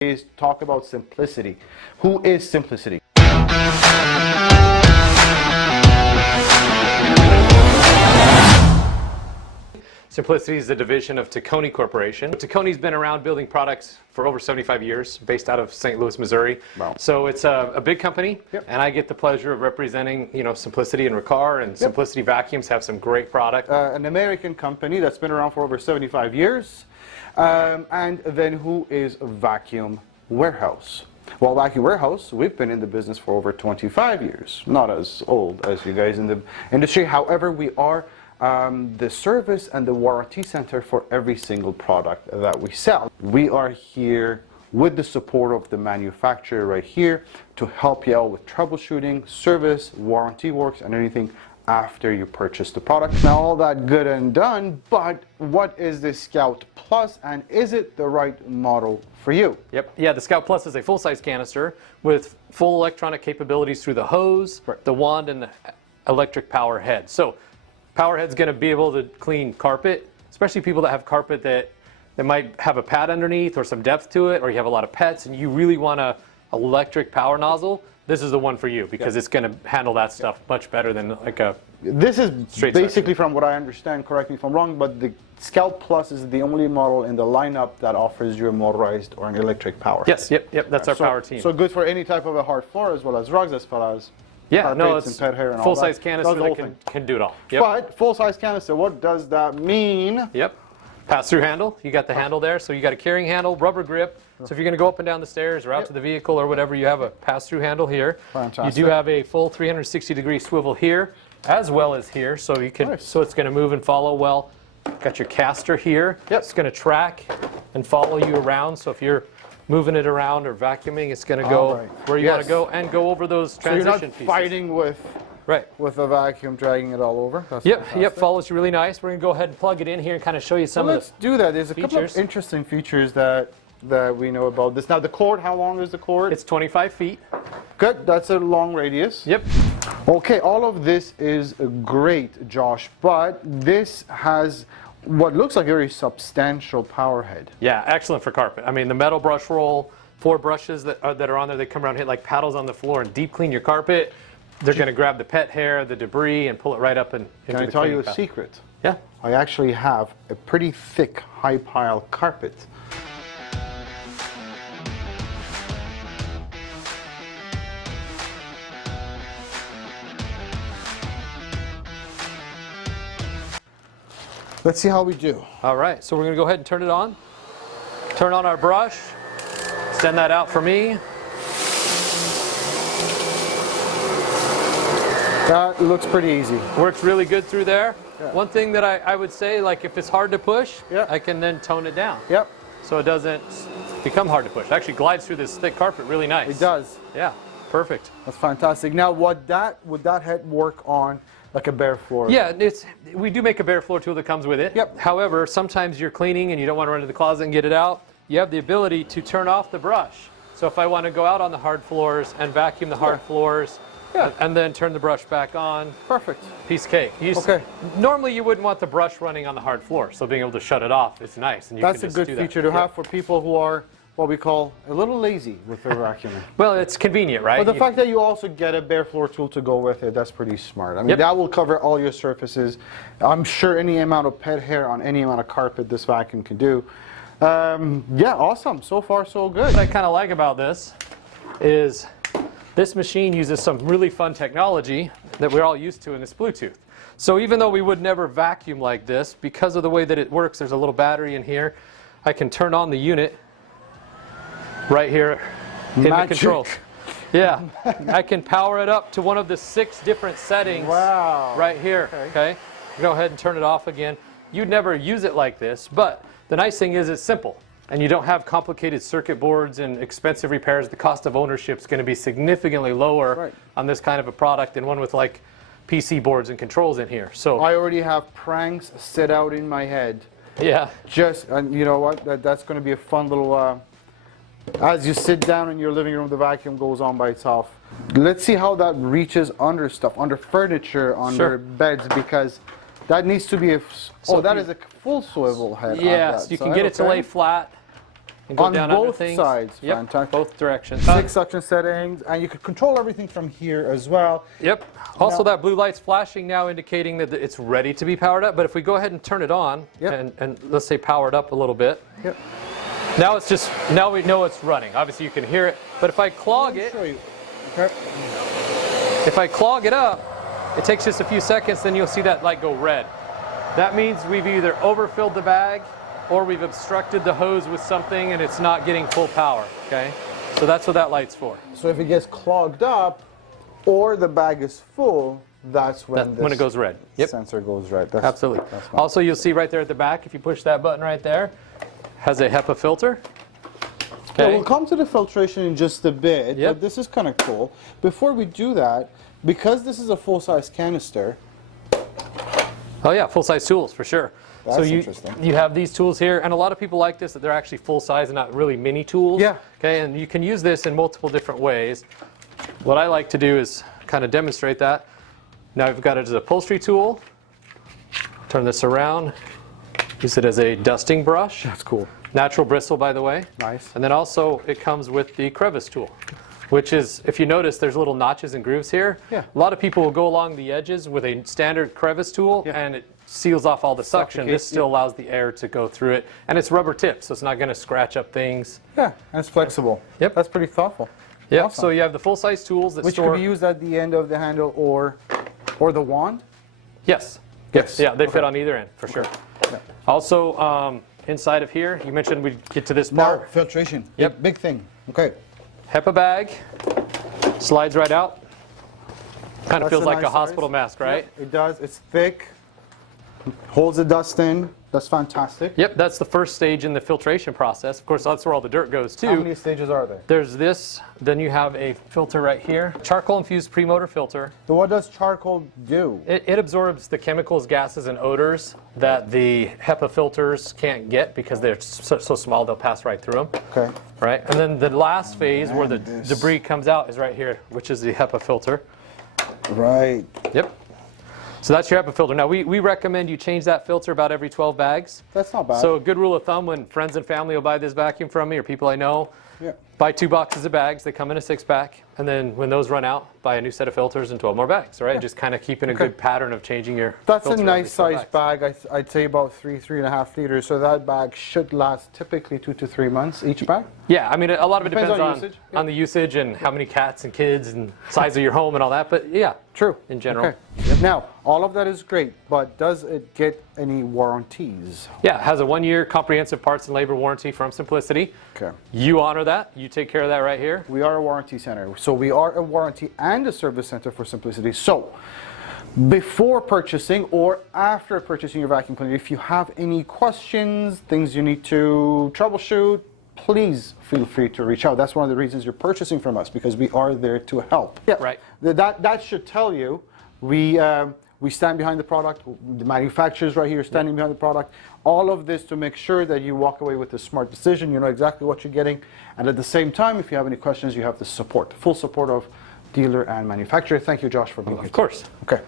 is talk about simplicity. Who is simplicity? Simplicity is a division of Tacony Corporation. Tacony's been around building products for over 75 years, based out of St. Louis, Missouri. Wow. So it's a big company, Yep. and I get the pleasure of representing, Simplicity and Riccar, and Simplicity Vacuums have some great product. An American company that's been around for over 75 years. And then who is Vacuum Warehouse? Well, Vacuum Warehouse, we've been in the business for over 25 years. Not as old as you guys in the industry. However, we are the service and the warranty center for every single product that we sell. We are here with the support of the manufacturer right here to help you out with troubleshooting, service, warranty works, and anything after you purchase the product. Now, all that good and done, but what is the Scout Plus, and is it the right model for you? Yep. Yeah, the Scout Plus is a full-size canister with full electronic capabilities through the hose, the wand, and the electric power head. So power head's going to be able to clean carpet, especially people that have carpet that might have a pad underneath or some depth to it, or you have a lot of pets and you really want a electric power nozzle. This is the one for you because it's going to handle that stuff much better than like a This is straight basically, from what I understand, correct me if I'm wrong, but the Scout Plus is the only model in the lineup that offers you a motorized or an electric power. Yes, yep, that's our power team. So good for any type of a hard floor, as well as rugs, as well as it's and pet hair and full-size all that. canister that can do it all. Yep. But full-size canister, what does that mean? Yep. Pass-through handle. You got the handle there, so you got a carrying handle, rubber grip. So if you're going to go up and down the stairs or out to the vehicle or whatever, you have a pass-through handle here. Fantastic. You do have a full 360-degree swivel here, as well as here, so you can. Nice. So it's going to move and follow well. Got your caster here. Yep. It's going to track and follow you around. So if you're moving it around or vacuuming, it's going to go where you want to go and go over those transition So you're not pieces. fighting with a vacuum, dragging it all over. That's Yep, follows you really nice. We're going to go ahead and plug it in here and kind of show you some of Let's do that. There's a couple of interesting features that we know about this. Now, the cord, how long is the cord? It's 25 feet. Good, that's a long radius. Yep. Okay, all of this is great, Josh, but this has what looks like a very substantial power head. Yeah, excellent for carpet. I mean, the metal brush roll, 4 brushes that are on there, they come around and hit like paddles on the floor and deep clean your carpet. They're going to grab the pet hair, the debris, and pull it right up and into the Can I tell you a path. secret? Yeah. I actually have a pretty thick, high pile carpet. Let's see how we do. All right, so we're going to go ahead and turn it on. Turn on our brush. Extend that out for me. That looks pretty easy. Works really good through there. Yeah. One thing that I would say, like if it's hard to push, I can then tone it down. Yep. So it doesn't become hard to push. It actually glides through this thick carpet really nice. It does. Yeah, perfect. That's fantastic. Now, would that head work on like a bare floor? Yeah, we do make a bare floor tool that comes with it. Yep. However, sometimes you're cleaning and you don't want to run to the closet and get it out. You have the ability to turn off the brush. So if I want to go out on the hard floors and vacuum the hard floors, and then turn the brush back on. Perfect. Piece of cake. Normally you wouldn't want the brush running on the hard floor, so being able to shut it off is nice. And you That's can a just good do feature that. to have for people who are what we call a little lazy with their vacuuming. Well, it's convenient, right? But the fact that you also get a bare floor tool to go with it, that's pretty smart. I mean, that will cover all your surfaces. I'm sure any amount of pet hair on any amount of carpet this vacuum can do. Yeah, awesome. So far, so good. What I kind of like about this is this machine uses some really fun technology that we're all used to, and it's Bluetooth. So even though we would never vacuum like this, because of the way that it works, there's a little battery in here. I can turn on the unit right here in the controls. Yeah, I can power it up to one of the 6 different settings right here. Okay, go ahead and turn it off again. You'd never use it like this, but the nice thing is it's simple. And you don't have complicated circuit boards and expensive repairs. The cost of ownership is going to be significantly lower on this kind of a product than one with like PC boards and controls in here. So I already have pranks set out in my head. Yeah. And you know what? That's going to be a fun little. As you sit down in your living room, the vacuum goes on by itself. Let's see how that reaches under stuff, under furniture, under beds, because that needs to be a. That is a full swivel head. Yes, you can get it to lay flat. and go On down both under things. sides, Yep, fantastic. both directions. 6 suction settings, and you can control everything from here as well. Yep. Also, Now- that blue light's flashing now, indicating that it's ready to be powered up. But if we go ahead and turn it on, Yep. and let's say power it up a little bit, Yep. now we know it's running. Obviously, you can hear it. But if I clog it, Show you. Okay. if I clog it up, it takes just a few seconds, then you'll see that light go red. That means we've either overfilled the bag or we've obstructed the hose with something and it's not getting full power, okay? So that's what that light's for. So if it gets clogged up or the bag is full, that's when When it goes red. Yep, sensor goes red. That's, absolutely. that's fine. Also, you'll see right there at the back, if you push that button right there, has a HEPA filter. Yeah, Okay. we'll come to the filtration in just a bit, Yep. but this is kind of cool. Before we do that, because this is a full-size canister, Oh yeah, full-size tools for sure. That's so interesting. you have these tools here, and a lot of people like this, that they're actually full-size and not really mini tools. Yeah. Okay, and you can use this in multiple different ways. What I like to do is kind of demonstrate that. Now I've got it as a upholstery tool. Turn this around. Use it as a dusting brush. that's cool. Natural bristle, by the way. Nice. And then also it comes with the crevice tool, which is, if you notice, there's little notches and grooves here. Yeah. A lot of people will go along the edges with a standard crevice tool, Yeah. and it seals off all the suction. Suffocate, This still allows the air to go through it, and it's rubber tipped, so it's not going to scratch up things. Yeah, and it's flexible. Yep. That's pretty thoughtful. Yep. Awesome. So you have the full-size tools that Which store. could be used at the end of the handle or the wand. Yes. Yes. Yeah, they Okay. fit on either end for sure. Yeah. Also, inside of here, you mentioned we'd get to this Now, part. filtration. Yep. Big thing. Okay. HEPA bag slides right out. Kind of That's feels a like a nice hospital size. mask, right? Yep, it does. It's thick. Holds the dust in. That's fantastic. Yep, that's the first stage in the filtration process. Of course, that's where all the dirt goes How too. many stages are there? There's this, then you have a filter right here. Charcoal infused pre-motor filter. So what does charcoal do? It absorbs the chemicals, gases, and odors that the HEPA filters can't get because they're so small they'll pass right through them. Okay. Right, and then the last phase where the this. debris comes out is right here, which is the HEPA filter. Right. Yep. So that's your HEPA filter. Now we recommend you change that filter about every 12 bags. That's not bad. So a good rule of thumb when friends and family will buy this vacuum from me, or people I know, yeah. buy 2 boxes of bags. They come in a 6-pack, and then when those run out, buy a new set of filters and 12 more bags. Right, just kind of keeping a good pattern of changing your. That's a filter every nice 12 size bags. bag. I'd say about 3.5 liters. So that bag should last typically 2 to 3 months each bag. Yeah, I mean a lot of it Depends depends on on usage, on the usage and how many cats and kids and size of your home and all that. But yeah, True. in general. Okay. Now, all of that is great, but does it get any warranties? Yeah, it has a 1-year comprehensive parts and labor warranty from Simplicity. Okay. You honor that. You take care of that right here. We are a warranty center. So we are a warranty and a service center for Simplicity. So before purchasing or after purchasing your vacuum cleaner, if you have any questions, things you need to troubleshoot, please feel free to reach out. That's one of the reasons you're purchasing from us, because we are there to help. Yeah, Right. That should tell you we stand behind the product. The manufacturer's right here standing behind the product. All of this to make sure that you walk away with a smart decision. You know exactly what you're getting. And at the same time, if you have any questions, you have the support, full support of dealer and manufacturer. Thank you, Josh, for being here. Of course. Okay.